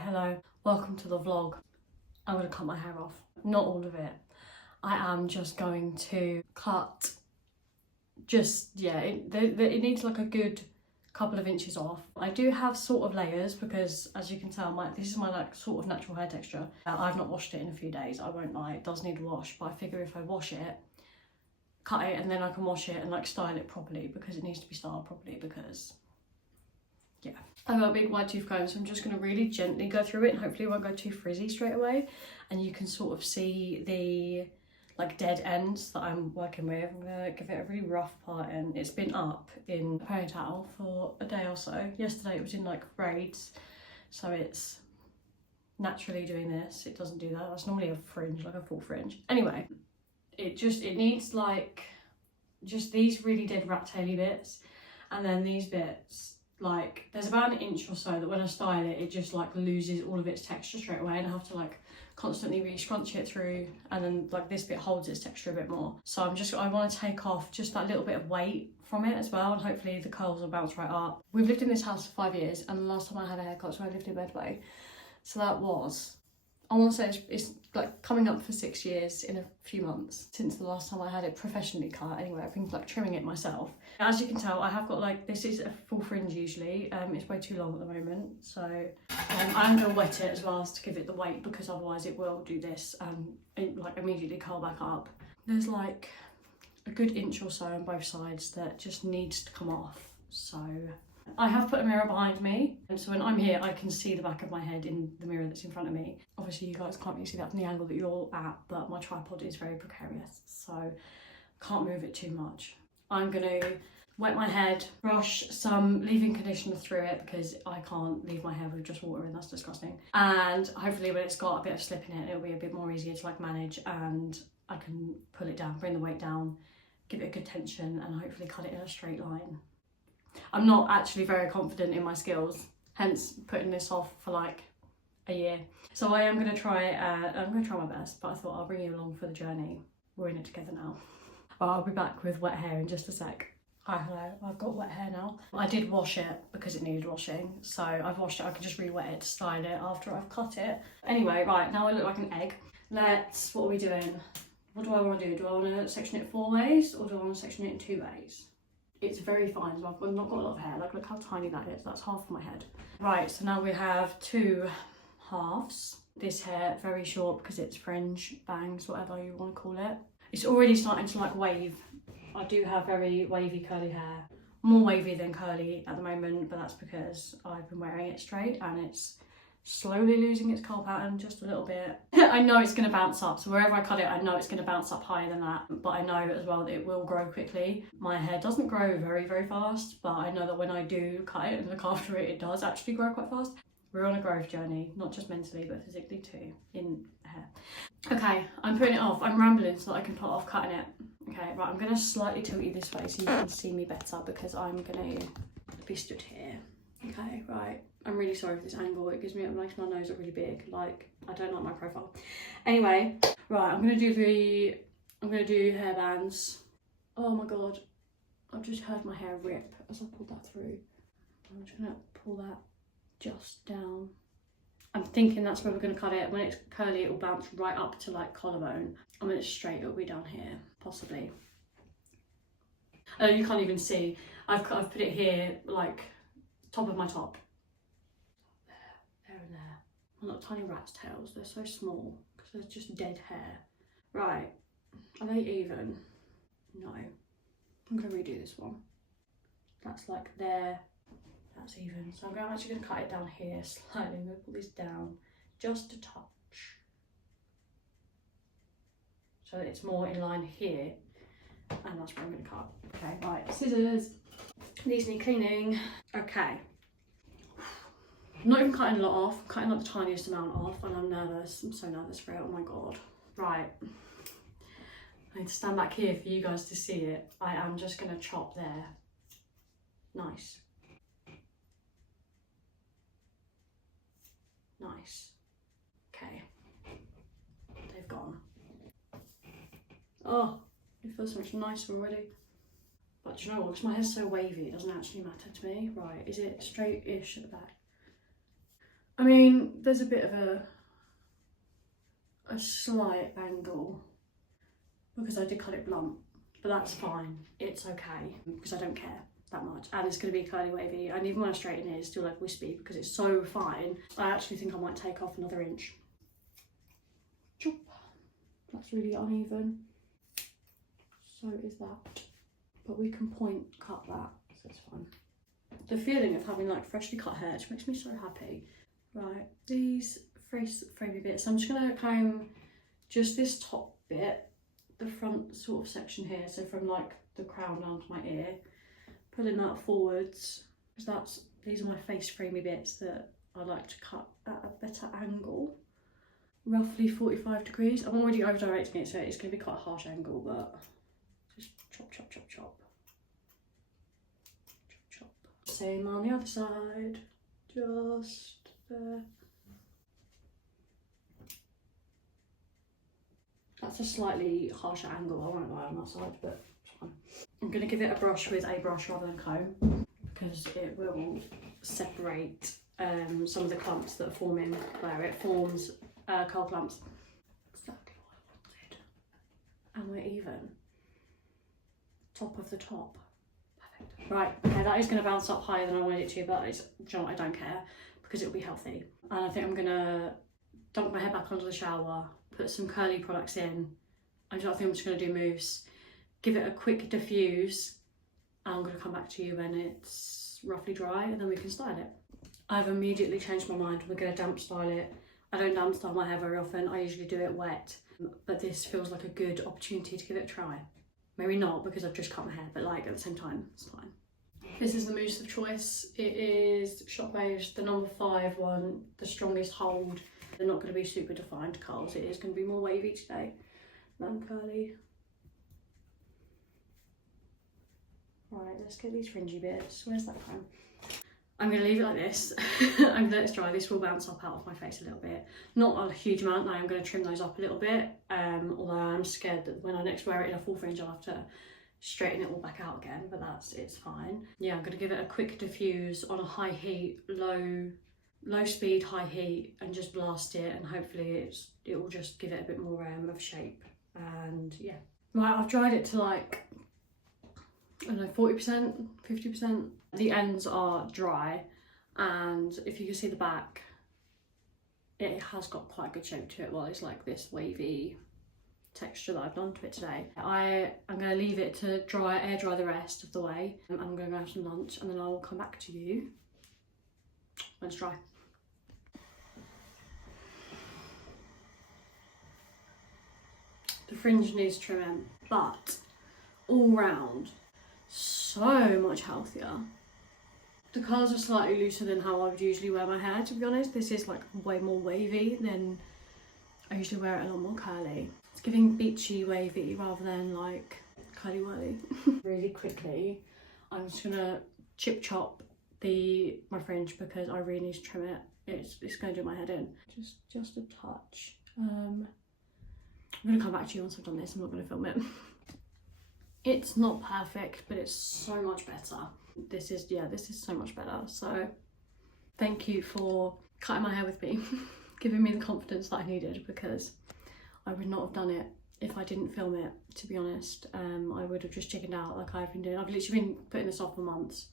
hello, welcome to the vlog. I'm going to cut my hair off, not all of it. I am just going to cut, it needs like a good couple of inches off. I do have sort of layers because, as you can tell, this is my like sort of natural hair texture. I've not washed it in a few days, I won't lie, it does need a wash, but I figure if I wash it, cut it, and then I can wash it and like style it properly, because it needs to be styled properly, because yeah. I've got a big wide tooth comb, so I'm just going to really gently go through it and hopefully it won't go too frizzy straight away. And you can sort of see the like dead ends that I'm working with. I'm going to give it a really rough part in. It's been up in a ponytail for a day or so. Yesterday it was in like braids, so it's naturally doing this. It doesn't do that. That's normally a fringe, like a full fringe. Anyway, it needs like just these really dead rat taily bits, and then these bits. Like there's about an inch or so that when I style it, it just like loses all of its texture straight away, and I have to like constantly re-scrunch it through, and then like this bit holds its texture a bit more. So I want to take off just that little bit of weight from it as well, and hopefully the curls will bounce right up. We've lived in this house for 5 years, and the last time I had a haircut was when I lived in Medway. So that was, I want to say it's like coming up for 6 years in a few months since the last time I had it professionally cut. Anyway, I've been like trimming it myself. As you can tell, I have got like, this is a full fringe usually. It's way too long at the moment. So I'm going to wet it as well to give it the weight, because otherwise it will do this and like immediately curl back up. There's like a good inch or so on both sides that just needs to come off. So I have put a mirror behind me, and so when I'm here I can see the back of my head in the mirror that's in front of me. Obviously you guys can't really see that from the angle that you're at, but my tripod is very precarious, so can't move it too much. I'm going to wet my head, brush some leave-in conditioner through it, because I can't leave my hair with just water in, that's disgusting. And hopefully when it's got a bit of slip in it, it'll be a bit more easier to like manage, and I can pull it down, bring the weight down, give it a good tension, and hopefully cut it in a straight line. I'm not actually very confident in my skills, hence putting this off for like a year. So I am going to try, my best, but I thought I'll bring you along for the journey. We're in it together now. Well, I'll be back with wet hair in just a sec. Hi, hello, I've got wet hair now. I did wash it because it needed washing, so I've washed it. I can just re-wet it to style it after I've cut it. Anyway, right, now I look like an egg. What are we doing? What do I want to do? Do I want to section it 4 ways, or do I want to section it in 2 ways? It's very fine, so I've not got a lot of hair. Like, look how tiny that is. That's half of my head. Right, so now we have 2 halves. This hair, very short because it's fringe, bangs, whatever you want to call it. It's already starting to like wave. I do have very wavy curly hair. More wavy than curly at the moment, but that's because I've been wearing it straight and it's slowly losing its curl pattern just a little bit. I know it's going to bounce up, so wherever I cut it I know it's going to bounce up higher than that, but I know as well that it will grow quickly. My hair doesn't grow very fast, but I know that when I do cut it and look after it, it does actually grow quite fast. We're on a growth journey, not just mentally but physically too, in hair. Okay, I'm putting it off. I'm rambling so that I can put off cutting it. Okay, right, I'm going to slightly tilt you this way so you can see me better, because I'm going to be stood here. Okay, right. I'm really sorry for this angle. It makes my nose look really big. Like, I don't like my profile. Anyway, right, I'm gonna do hair bands. Oh my god, I've just heard my hair rip as I pulled that through. I'm just gonna pull that just down. I'm thinking that's where we're gonna cut it. When it's curly, it will bounce right up to like collarbone. And when it's straight, it'll be down here, possibly. Oh, you can't even see. I've put it here, like top of my top. There and there. They're not tiny rat's tails, they're so small because they're just dead hair. Right, are they even? No. I'm gonna redo this one. That's like there, that's even. So I'm actually gonna cut it down here slightly. I'm gonna pull this down just a touch, so that it's more in line here, and that's where I'm gonna cut. Okay, right, scissors. These need cleaning. Okay. I'm not even cutting a lot off, I'm cutting like the tiniest amount off, and I'm nervous. I'm so nervous for it, oh my god. Right, I need to stand back here for you guys to see it. I am just gonna chop there. Nice. Nice. Okay, they've gone. Oh, it feels so much nicer already. But do you know what, because my hair's so wavy, it doesn't actually matter to me. Right, is it straight-ish at the back? I mean, there's a bit of a slight angle because I did cut it blunt, but that's fine. It's okay because I don't care that much, and it's going to be curly wavy, and even when I straighten it, it's still like wispy because it's so fine. I actually think I might take off another inch. Chop. That's really uneven. So is that, but we can point cut that, so it's fine. The feeling of having like freshly cut hair just makes me so happy. Right, these framey bits, I'm just gonna comb just this top bit, the front sort of section here, so from like the crown down to my ear, pulling that forwards, because these are my face framey bits that I like to cut at a better angle, roughly 45 degrees. I'm already over directing it, so it's going to be quite a harsh angle, but just chop, chop, chop, chop, chop, chop. Same on the other side, just there. That's a slightly harsher angle, I won't lie, on that side, but it's fine. I'm going to give it a brush with a brush rather than comb because it will separate some of the clumps that are forming where it forms curl clumps. Exactly what I wanted. And we're even. Top of the top. Perfect. Right, okay, that is going to bounce up higher than I wanted it to, but it's, do you know what, I don't care because it'll be healthy. And I think I'm going to dunk my hair back under the shower, put some curly products in. I think I'm just going to do mousse, give it a quick diffuse, and I'm going to come back to you when it's roughly dry and then we can style it. I've immediately changed my mind. We're going to damp style it. I don't damp style my hair very often. I usually do it wet, but this feels like a good opportunity to give it a try. Maybe not because I've just cut my hair, but like at the same time, it's fine. This is the mousse of choice. It is Shockwave's, the number 5 one, the strongest hold. They're not going to be super defined curls. It is going to be more wavy today than curly. Right, let's get these fringy bits. Where's that from? I'm going to leave it like this. I'm going to let this dry. This will bounce up out of my face a little bit. Not a huge amount. Now I'm going to trim those up a little bit. Although I'm scared that when I next wear it in a full fringe, I'll have to straighten it all back out again. But it's fine. Yeah, I'm going to give it a quick diffuse on a high heat, low speed, high heat, and just blast it. And hopefully it will just give it a bit more of shape. And yeah. Right, I've dried it to like, I don't know, 40%, 50%. The ends are dry, and if you can see the back, it has got quite a good shape to it. Well, it's like this wavy texture that I've done to it today. I'm going to leave it to dry, air dry the rest of the way. I'm going to go have some lunch and then I will come back to you when it's dry. The fringe needs trimming, but all round, so much healthier. The curls are slightly looser than how I would usually wear my hair, to be honest. This is like way more wavy than I usually wear it, a lot more curly. It's giving beachy wavy rather than like curly whirly. Really quickly, I'm just gonna chip chop my fringe because I really need to trim it. It's gonna do my head in. Just a touch. I'm gonna come back to you once I've done this. I'm not gonna film it. It's not perfect, but it's so much better. This is so much better. So thank you for cutting my hair with me, giving me the confidence that I needed, because I would not have done it if I didn't film it, to be honest. I would have just chickened out like I've been doing. I've literally been putting this off for months.